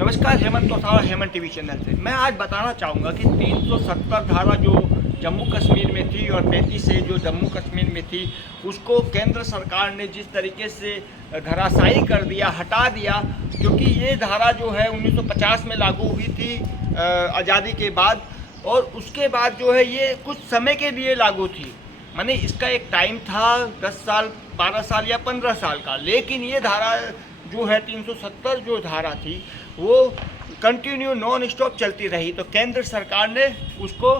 नमस्कार, Hemant तोसावा Hemant TV channel से। मैं आज बताना चाहूँगा कि 370 धारा जो जम्मू कश्मीर में थी और 35 से जो जम्मू कश्मीर में थी, उसको केंद्र सरकार ने जिस तरीके से धराशायी कर दिया, हटा दिया। क्योंकि ये धारा जो है 1950 में लागू हुई थी आज़ादी के बाद, और उसके बाद जो है ये कुछ समय के लिए लागू थी। माने इसका एक टाइम था 10 साल, 12 साल या 15 साल का। लेकिन ये धारा जो है 370 जो धारा थी वो कंटिन्यू नॉन स्टॉप चलती रही, तो केंद्र सरकार ने उसको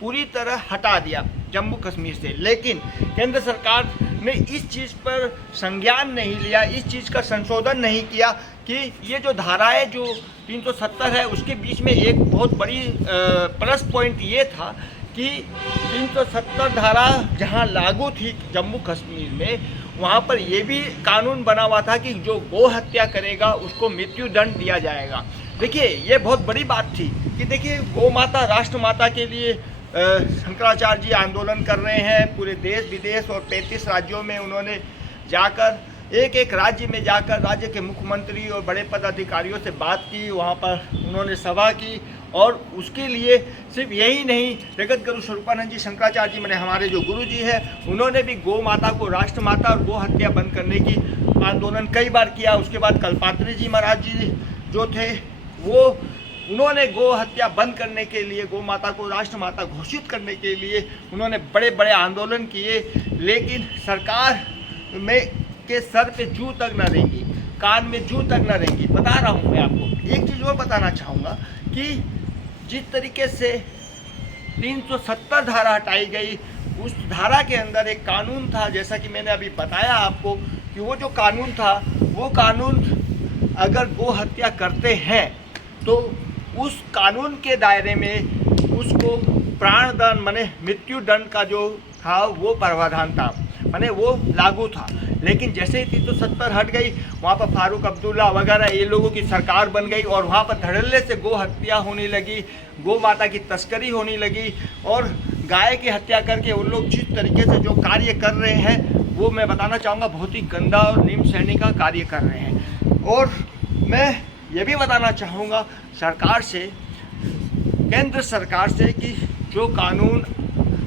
पूरी तरह हटा दिया जम्मू कश्मीर से। लेकिन केंद्र सरकार ने इस चीज़ पर संज्ञान नहीं लिया, इस चीज़ का संशोधन नहीं किया कि ये जो धाराएं जो 370 है उसके बीच में एक बहुत बड़ी प्लस पॉइंट ये था कि 370 धारा जहां लागू थी जम्मू कश्मीर में, वहां पर यह भी कानून बना हुआ था कि जो गौ हत्या करेगा उसको मृत्यु दंड दिया जाएगा। देखिए, ये बहुत बड़ी बात थी कि देखिए, गौ माता राष्ट्र माता के लिए शंकराचार्य जी आंदोलन कर रहे हैं पूरे देश विदेश, और 35 राज्यों में उन्होंने जाकर एक एक राज्य में जाकर राज्य के मुख्यमंत्री और बड़े पदाधिकारियों से बात की, वहाँ पर उन्होंने सभा की। और उसके लिए सिर्फ यही नहीं, जगत गुरु स्वरूपानंद जी शंकराचार्य जी मैंने हमारे जो गुरु जी हैं, उन्होंने भी गौ माता को राष्ट्र माता और गौ हत्या बंद करने की आंदोलन कई बार किया। उसके बाद कल्पात्री जी महाराज जी जो थे वो उन्होंने गौ हत्या बंद करने के लिए, गौ माता को राष्ट्र माता घोषित करने के लिए उन्होंने बड़े बड़े आंदोलन किए। लेकिन सरकार में के सर पे जू तक न रहेंगी, कान में जू तक न रहेंगी। बता रहा हूँ मैं आपको एक चीज़ और बताना चाहूँगा कि जिस तरीके से 370 धारा हटाई गई, उस धारा के अंदर एक कानून था, जैसा कि मैंने अभी बताया आपको कि वो जो कानून था, वो कानून अगर गौ हत्या करते हैं तो उस कानून के दायरे में उसको प्राणदंड माने मृत्यु दंड का जो था वो प्रावधान था, माने वो लागू था। लेकिन जैसे ही 370 हट गई, वहाँ पर फारूक अब्दुल्ला वगैरह ये लोगों की सरकार बन गई, और वहाँ पर धड़ल्ले से गौ हत्या होने लगी, गौ माता की तस्करी होने लगी, और गाय की हत्या करके उन लोग जिस तरीके से जो कार्य कर रहे हैं वो मैं बताना चाहूँगा बहुत ही गंदा और निम्न श्रेणी का कार्य कर रहे हैं। और मैं ये भी बताना चाहूँगा सरकार से, केंद्र सरकार से, कि जो कानून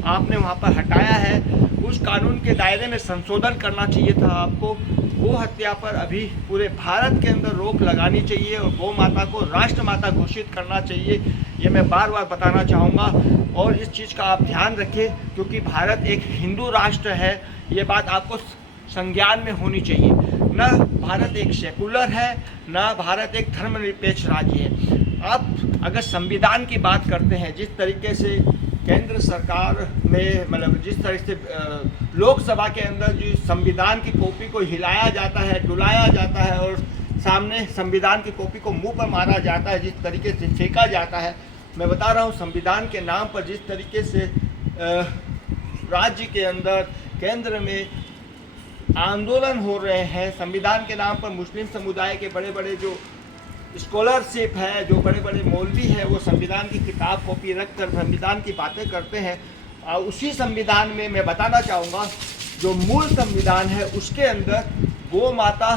आपने वहाँ पर हटाया है उस कानून के दायरे में संशोधन करना चाहिए था आपको। गौ हत्या पर अभी पूरे भारत के अंदर रोक लगानी चाहिए और गौ माता को राष्ट्र माता घोषित करना चाहिए। ये मैं बार बार बताना चाहूँगा, और इस चीज़ का आप ध्यान रखें क्योंकि भारत एक हिंदू राष्ट्र है। ये बात आपको संज्ञान में होनी चाहिए। न भारत एक सेकुलर है, न भारत एक धर्मनिरपेक्ष राज्य है। आप अगर संविधान की बात करते हैं, जिस तरीके से केंद्र सरकार में मतलब जिस तरह से लोकसभा के अंदर जो संविधान की कॉपी को हिलाया जाता है, डुलाया जाता है, और सामने संविधान की कॉपी को मुंह पर मारा जाता है, जिस तरीके से फेंका जाता है। मैं बता रहा हूँ, संविधान के नाम पर जिस तरीके से राज्य के अंदर केंद्र में आंदोलन हो रहे हैं, संविधान के नाम पर मुस्लिम समुदाय के बड़े बड़े जो स्कॉलरशिप है, जो बड़े बड़े मौलवी हैं, वो संविधान की किताब कॉपी रख कर संविधान की बातें करते हैं। उसी संविधान में मैं बताना चाहूँगा जो मूल संविधान है उसके अंदर गौ माता,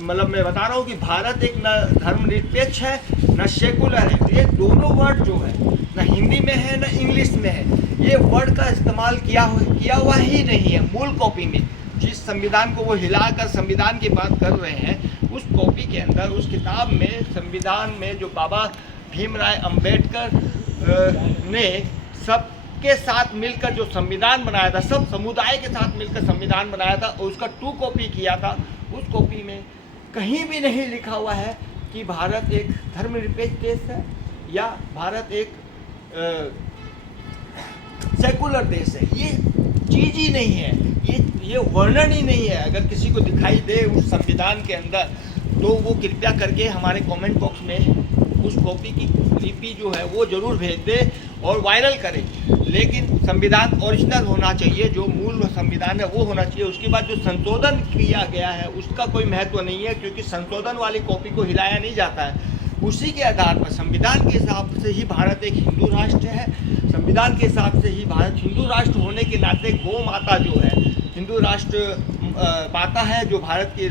मतलब मैं बता रहा हूँ कि भारत एक न धर्मनिरपेक्ष है न सेकुलर है। ये दोनों वर्ड जो है न हिंदी में है न इंग्लिश में है, ये वर्ड का इस्तेमाल किया हुआ ही नहीं है मूल कॉपी में। जिस संविधान को वो हिलाकर संविधान की बात कर रहे हैं, उस कॉपी के अंदर, उस किताब में, संविधान में जो बाबा भीमराव अंबेडकर ने सबके साथ मिलकर जो संविधान बनाया था, सब समुदाय के साथ मिलकर संविधान बनाया था और उसका 2 कॉपी किया था, उस कॉपी में कहीं भी नहीं लिखा हुआ है कि भारत एक धर्मनिरपेक्ष देश है या भारत एक सेकुलर देश है। ये चीज़ ही नहीं है, ये वर्णन ही नहीं है। अगर किसी को दिखाई दे उस संविधान के अंदर तो वो कृपया करके हमारे कमेंट बॉक्स में उस कॉपी की लिपि जो है वो ज़रूर भेज दे और वायरल करें। लेकिन संविधान ओरिजिनल होना चाहिए, जो मूल संविधान है वो होना चाहिए। उसके बाद जो संशोधन किया गया है उसका कोई महत्व नहीं है, क्योंकि संशोधन वाली कॉपी को हिलाया नहीं जाता है। उसी के आधार पर संविधान के हिसाब से ही भारत एक हिंदू राष्ट्र है। संविधान के हिसाब से ही भारत हिंदू राष्ट्र होने के नाते गौ माता जो है हिंदू राष्ट्र माता है, जो भारत की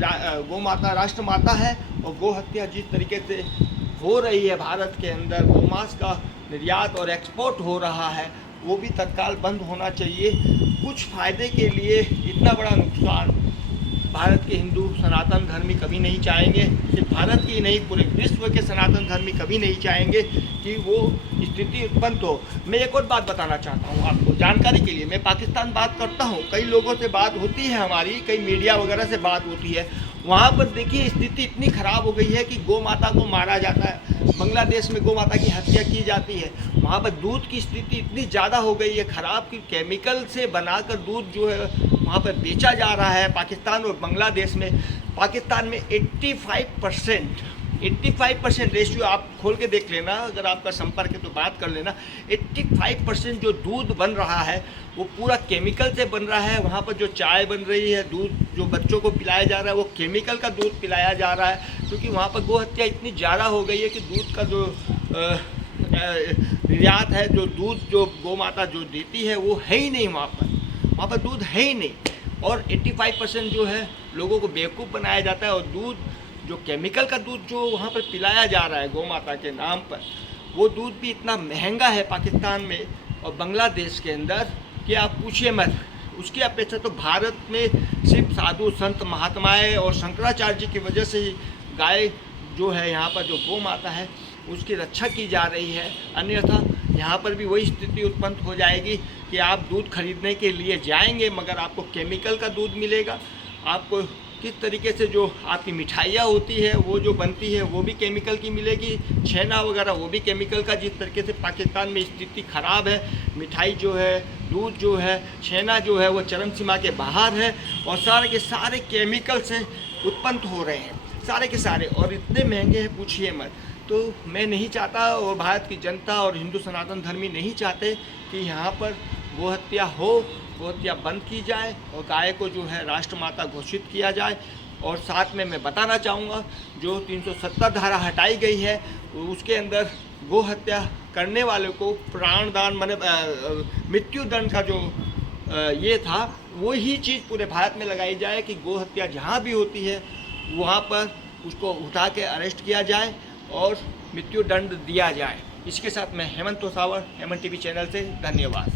गौ माता राष्ट्र माता है, और गौ हत्या जिस तरीके से हो रही है भारत के अंदर, गोमांस का निर्यात और एक्सपोर्ट हो रहा है, वो भी तत्काल बंद होना चाहिए। कुछ फ़ायदे के लिए इतना बड़ा नुकसान भारत के हिंदू सनातन धर्मी कभी नहीं चाहेंगे। सिर्फ भारत की नहीं, पूरे विश्व के सनातन धर्मी कभी नहीं चाहेंगे कि वो स्थिति उत्पन्न हो। मैं एक और बात बताना चाहता हूँ आपको जानकारी के लिए। मैं पाकिस्तान बात करता हूँ, कई लोगों से बात होती है हमारी, कई मीडिया वगैरह से बात होती है। वहाँ पर देखिए स्थिति इतनी ख़राब हो गई है कि गौ माता को मारा जाता है। बांग्लादेश में गौ माता की हत्या की जाती है। वहाँ पर दूध की स्थिति इतनी ज़्यादा हो गई है ख़राब कि केमिकल से बनाकर दूध जो है वहाँ पर बेचा जा रहा है। पाकिस्तान और बांग्लादेश में, पाकिस्तान में 85% रेशियो आप खोल के देख लेना, अगर आपका संपर्क है तो बात कर लेना। 85% जो दूध बन रहा है वो पूरा केमिकल से बन रहा है। वहाँ पर जो चाय बन रही है, दूध जो बच्चों को पिलाया जा रहा है वो केमिकल का दूध पिलाया जा रहा है, क्योंकि वहाँ पर गौ हत्या इतनी ज़्यादा हो गई है कि दूध का जो निर्यात है, जो दूध जो गौ माता जो देती है वो है ही नहीं वहाँ पर दूध है ही नहीं। और 85% जो है लोगों को बेवकूफ़ बनाया जाता है, और दूध जो केमिकल का दूध जो वहाँ पर पिलाया जा रहा है गौ माता के नाम पर, वो दूध भी इतना महंगा है पाकिस्तान में और बांग्लादेश के अंदर कि आप पूछिए मत। उसकी अपेक्षा तो भारत में सिर्फ साधु संत महात्माएं और शंकराचार्य जी की वजह से ही गाय जो है यहाँ पर जो गौ माता है उसकी रक्षा की जा रही है। अन्यथा यहाँ पर भी वही स्थिति उत्पन्न हो जाएगी कि आप दूध खरीदने के लिए जाएंगे मगर आपको केमिकल का दूध मिलेगा। आपको किस तरीके से जो आपकी मिठाइयाँ होती है वो जो बनती है वो भी केमिकल की मिलेगी, छेना वगैरह वो भी केमिकल का। जिस तरीके से पाकिस्तान में स्थिति ख़राब है, मिठाई जो है, दूध जो है, छेना जो है वो चरम सीमा के बाहर है और सारे के सारे केमिकल से उत्पन्न हो रहे हैं, सारे के सारे, और इतने महंगे हैं पूछिए मत। तो मैं नहीं चाहता और भारत की जनता और हिंदू सनातन धर्मी नहीं चाहते कि यहाँ पर गौ हत्या हो, गौ हत्या बंद की जाए और गाय को जो है राष्ट्रमाता घोषित किया जाए। और साथ में मैं बताना चाहूँगा जो 370 धारा हटाई गई है उसके अंदर गौ हत्या करने वाले को प्राणदान माने मृत्यु दंड का जो ये था वही चीज़ पूरे भारत में लगाई जाए कि गौ हत्या जहाँ भी होती है वहाँ पर उसको उठा के अरेस्ट किया जाए और मृत्यु दंड दिया जाए। इसके साथ मैं हेमंत तोसावर, हेमंत टीवी चैनल से धन्यवाद।